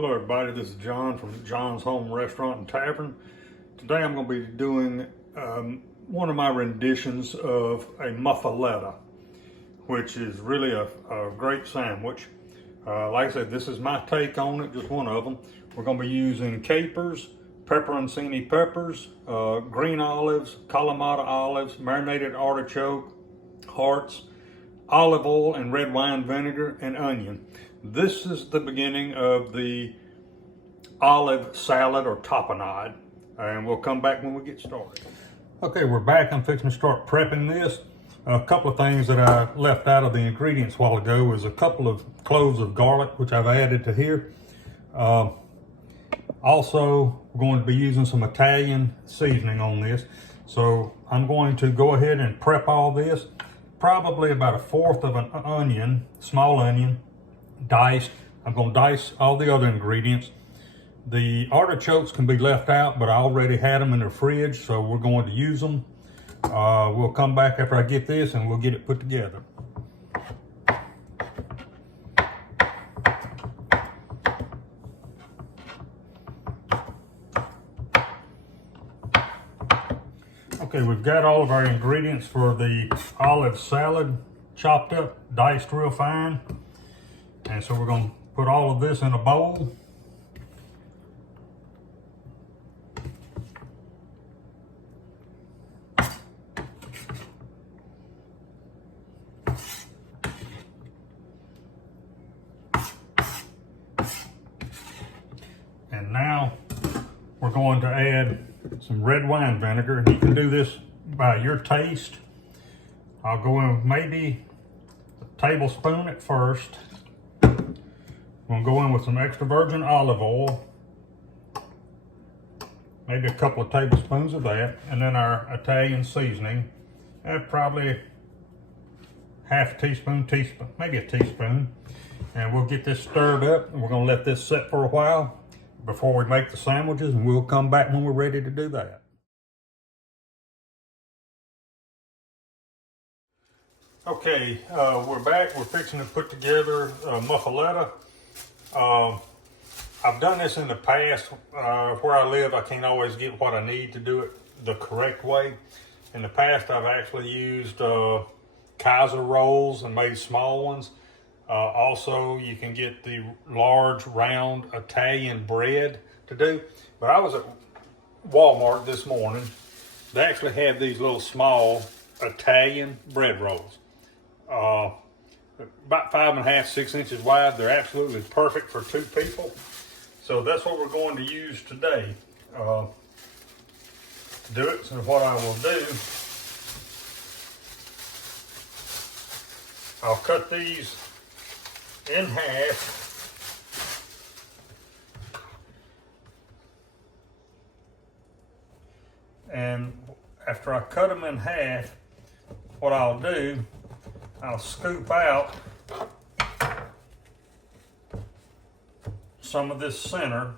Hello everybody, this is John from John's Home Restaurant and Tavern. Today I'm going to be doing one of my renditions of a muffuletta, which is really a great sandwich. Like I said, this is my take on it, just one of them. We're going to be using capers, pepperoncini peppers, green olives, Kalamata olives, marinated artichoke, hearts, olive oil and red wine vinegar, and onion. This is the beginning of the olive salad or tapenade, and we'll come back when we get started. Okay, we're back. I'm fixing to start prepping this. A couple of things that I left out of the ingredients a while ago is a couple of cloves of garlic, which I've added to here. Also, we're going to be using some Italian seasoning on this. So I'm going to go ahead and prep all this. Probably about a fourth of an onion, small onion, diced. I'm going to dice all the other ingredients. The artichokes can be left out, but I already had them in the fridge, so we're going to use them. We'll come back after I get this and we'll get it put together. Okay, we've got all of our ingredients for the olive salad chopped up, diced real fine. And so we're going to put all of this in a bowl. And now we're going to add some red wine vinegar. You can do this by your taste. I'll go in with maybe a tablespoon at first. I'm going to go in with some extra virgin olive oil, maybe a couple of tablespoons of that, and then our Italian seasoning, probably half a teaspoon, maybe a teaspoon. And we'll get this stirred up, and we're going to let this sit for a while before we make the sandwiches, and we'll come back when we're ready to do that. Okay, we're back. We're fixing to put together a muffuletta. I've done this in the past. Where I live, I can't always get what I need to do it the correct way. In the past, I've actually used Kaiser rolls and made small ones. Also, you can get the large, round Italian bread to do. But I was at Walmart this morning. They actually had these little small Italian bread rolls. About 5.5, 6 inches wide. They're absolutely perfect for 2 people. So that's what we're going to use today to do it. So what I will do, I'll cut these in half. And after I cut them in half, what I'll do, I'll scoop out some of this center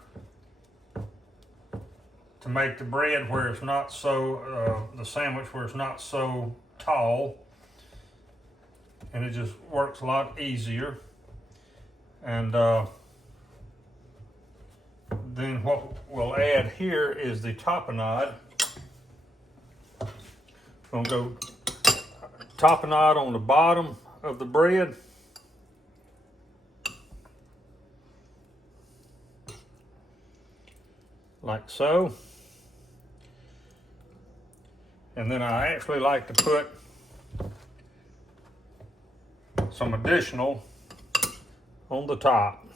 to make the bread where it's not so, the sandwich where it's not so tall, and it just works a lot easier. And then what we'll add here is the tapenade. I'm gonna go tapenade on the bottom of the bread. Like so. And then I actually like to put some additional on the top.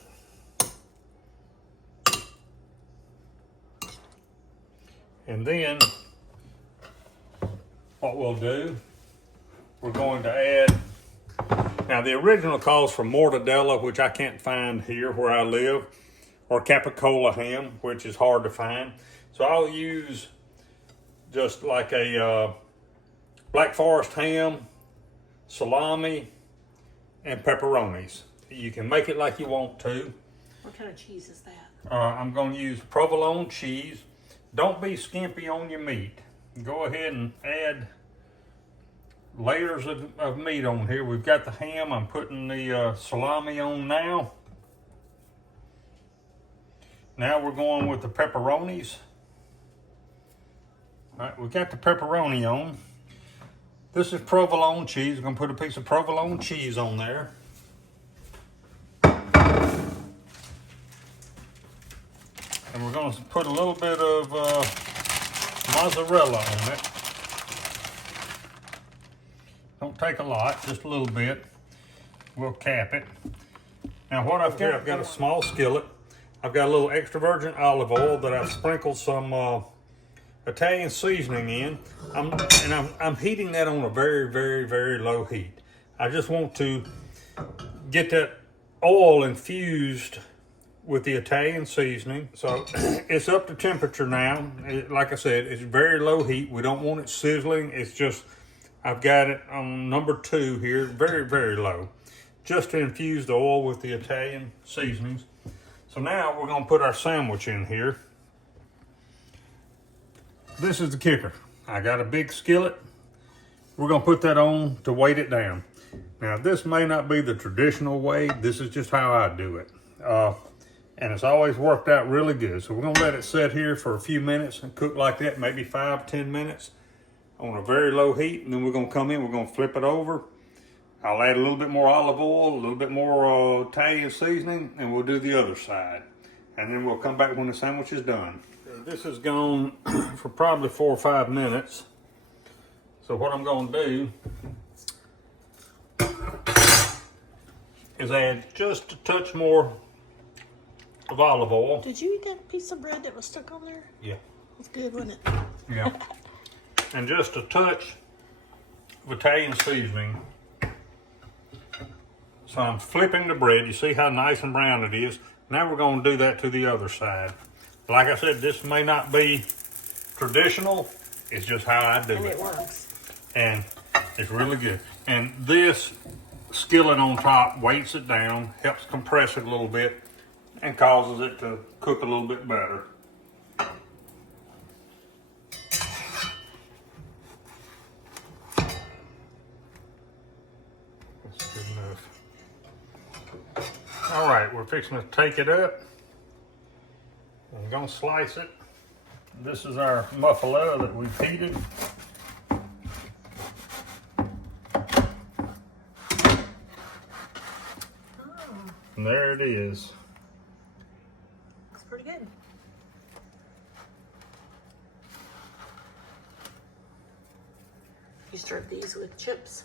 And then what we'll do, we're going to add, now the original calls for mortadella, which I can't find here where I live, or capicola ham, which is hard to find. So I'll use just like a Black Forest ham, salami, and pepperonis. You can make it like you want to. What kind of cheese is that? I'm going to use provolone cheese. Don't be skimpy on your meat. Go ahead and add layers of meat on here. We've got the ham. I'm putting the salami on now. Now we're going with the pepperonis. All right, we got the pepperoni on. This is provolone cheese. We're gonna put a piece of provolone cheese on there. And we're gonna put a little bit of mozzarella on it. Don't take a lot, just a little bit. We'll cap it. Now what I've got a small skillet. I've got a little extra virgin olive oil that I've sprinkled some Italian seasoning in. I'm heating that on a very, very, very low heat. I just want to get that oil infused with the Italian seasoning. So it's up to temperature now. Like I said, it's very low heat. We don't want it sizzling. It's just, I've got it on number 2 here, very, very low, just to infuse the oil with the Italian seasonings. So now we're gonna put our sandwich in here. This is the kicker. I got a big skillet. We're gonna put that on to weight it down. Now this may not be the traditional way. This is just how I do it. And it's always worked out really good. So we're gonna let it sit here for a few minutes and cook like that, maybe 5-10 minutes on a very low heat. And then we're gonna come in, we're gonna flip it over. I'll add a little bit more olive oil, a little bit more Italian seasoning, and we'll do the other side. And then we'll come back when the sandwich is done. This has gone for probably 4 or 5 minutes. So what I'm gonna do is add just a touch more of olive oil. Did you eat that piece of bread that was stuck on there? Yeah. It's good, wasn't it? Yeah. And just a touch of Italian seasoning. So I'm flipping the bread. You see how nice and brown it is. Now we're going to do that to the other side. Like I said, this may not be traditional. It's just how I do And it. it works. And it's really good. And this skillet on top weights it down, helps compress it a little bit, and causes it to cook a little bit better. That's good enough. All right, we're fixing to take it up. I'm gonna slice it. This is our muffuletta that we've heated. And there it is. Looks pretty good. You serve these with chips.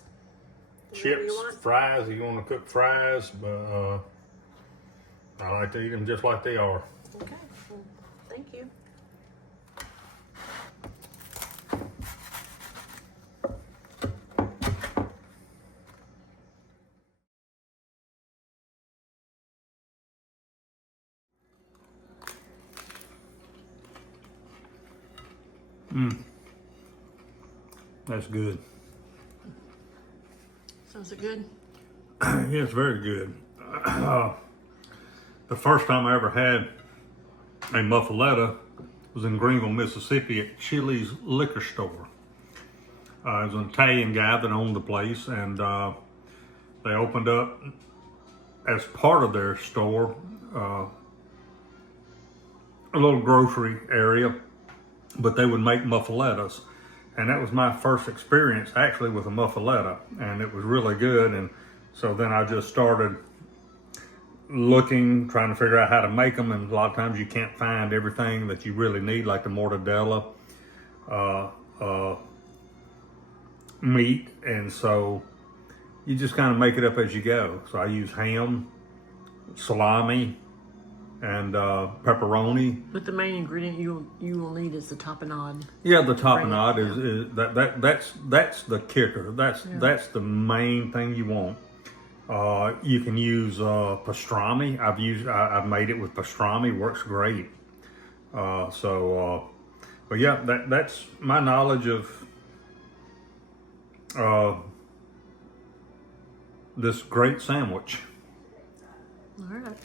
Whatever Chips, you want. fries, you want to cook fries, but I like to eat them just like they are. Okay. Well, thank you. That's good. Sounds it good? Yeah, it's very good. The first time I ever had a muffuletta was in Greenville, Mississippi at Chillie's liquor store. It was an Italian guy that owned the place, and they opened up as part of their store a little grocery area, but they would make muffulettas. And that was my first experience actually with a muffuletta, and it was really good. And so then I just started looking, trying to figure out how to make them, and a lot of times you can't find everything that you really need, like the mortadella meat, and so you just kind of make it up as you go. So I use ham, salami, and pepperoni. But the main ingredient you will need is the tapenade. Yeah, the tapenade is that's the kicker. That's the main thing you want. You can use pastrami. I've made it with pastrami. Works great. But yeah, that's my knowledge of this great sandwich. All right.